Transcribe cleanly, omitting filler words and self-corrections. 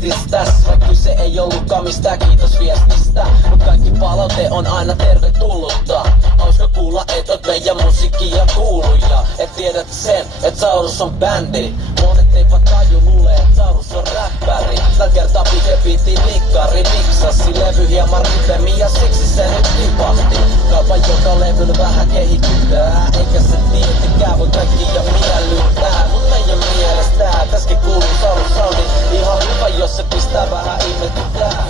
viestistä. Vaikka kyse ei ollutkaan mistään kiitosviestistä, mut kaikki palaute on aina tervetullutta. Hauska kuulla, et oot meidän musiikkia kuuluja. Et tiedät sen, et Saurus on bändi. Monet eivät taju, luulee, et Saurus on räppäri. Tällä kertaa piti nikkari miksasi levy hieman ripemmin ja siksi se nyt tipahti. Kaupan joka levyllä vähän kehitytää, eikä se tietenkään voi kaikkia miellyttää. Mut meidän mielestä täskin kuuluu Saurus soundi ihan hyvä, jos se pistää vähän ihmetyttää.